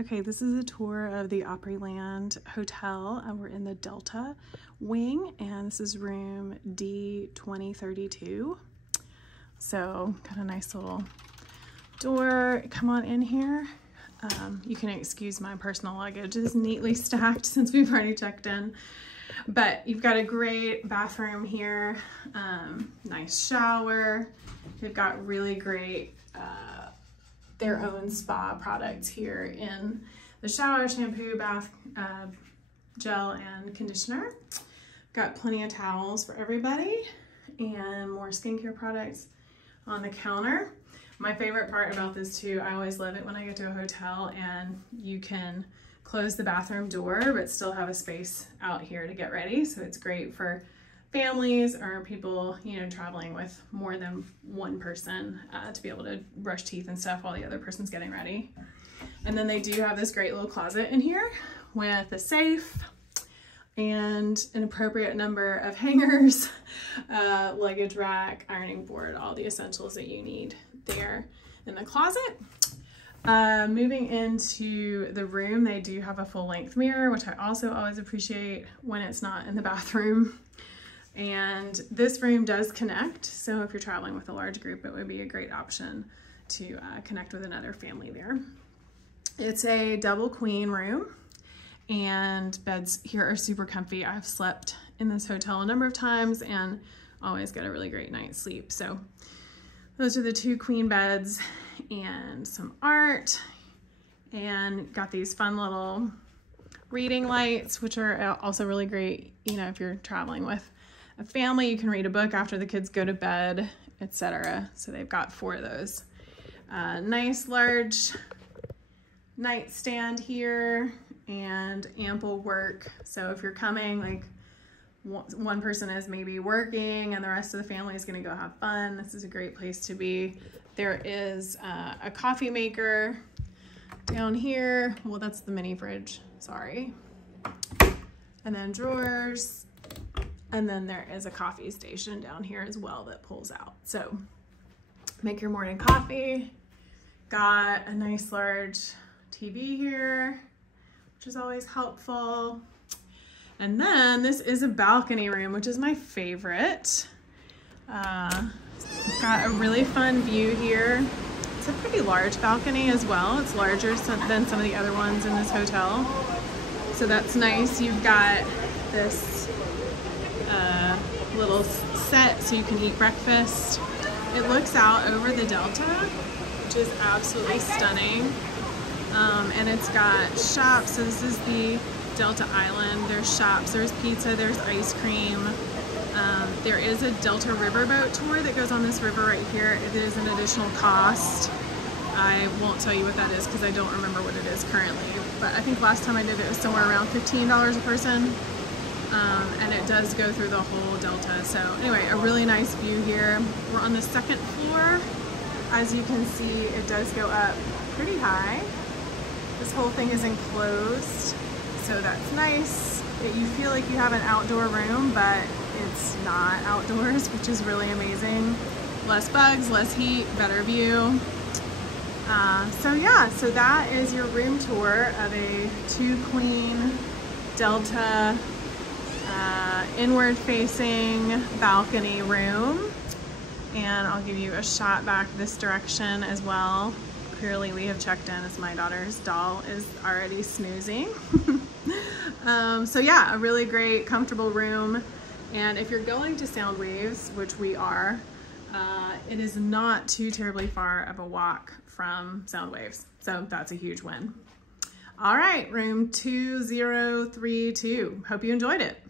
Okay, this is a tour of the Opryland Hotel. We're in the Delta wing, and this is room D2032. So got a nice little door. Come on in here. You can excuse my personal luggage. It's neatly stacked since we've already checked in. But you've got a great bathroom here, nice shower. They've got really great their own spa products here in the shower, shampoo, bath, gel, and conditioner. Got plenty of towels for everybody and more skincare products on the counter. My favorite part about this too, I always love it when I get to a hotel and you can close the bathroom door but still have a space out here to get ready. So it's great for families or people, you know, traveling with more than one person to be able to brush teeth and stuff while the other person's getting ready. And then they do have this great little closet in here with a safe and an appropriate number of hangers, luggage rack, ironing board, all the essentials that you need there in the closet. Moving into the room, they do have a full-length mirror, which I also always appreciate when it's not in the bathroom. And this room does connect, so if you're traveling with a large group, it would be a great option to connect with another family there. It's a double queen room, and beds here are super comfy. I've slept in this hotel a number of times and always get a really great night's sleep. So those are the two queen beds and some art, and got these fun little reading lights, which are also really great, you know, if you're traveling with a family, you can read a book after the kids go to bed, etc. So they've got 4 of those. Nice large nightstand here and ample work. So if you're coming, like one person is maybe working and the rest of the family is gonna go have fun, this is a great place to be. There is a coffee maker down here. Well, that's the mini fridge, sorry. And then drawers. And then there is a coffee station down here as well that pulls out. So make your morning coffee. Got a nice large TV here, which is always helpful. And then this is a balcony room, which is my favorite. Got a really fun view here. It's a pretty large balcony as well. It's larger than some of the other ones in this hotel. So that's nice. You've got this little set so you can eat breakfast. It looks out over the Delta, which is absolutely stunning. And it's got shops. So this is the Delta Island. There's shops, there's pizza, there's ice cream. There is a Delta riverboat tour that goes on this river right here. It is an additional cost. I won't tell you what that is because I don't remember what it is currently, but I think last time I did it was somewhere around $15 a person. And it does go through the whole Delta. So anyway, a really nice view here. We're on the 2nd floor. As you can see, it does go up pretty high. This whole thing is enclosed, so that's nice. You feel like you have an outdoor room, but it's not outdoors, which is really amazing. Less bugs, less heat, better view. So yeah, so that is your room tour of a 2-queen Delta inward facing balcony room. And I'll give you a shot back this direction as well. Clearly we have checked in as my daughter's doll is already snoozing. So yeah, a really great, comfortable room. And if you're going to Sound Waves, which we are, it is not too terribly far of a walk from Sound Waves. So that's a huge win. All right, room 2032. Hope you enjoyed it.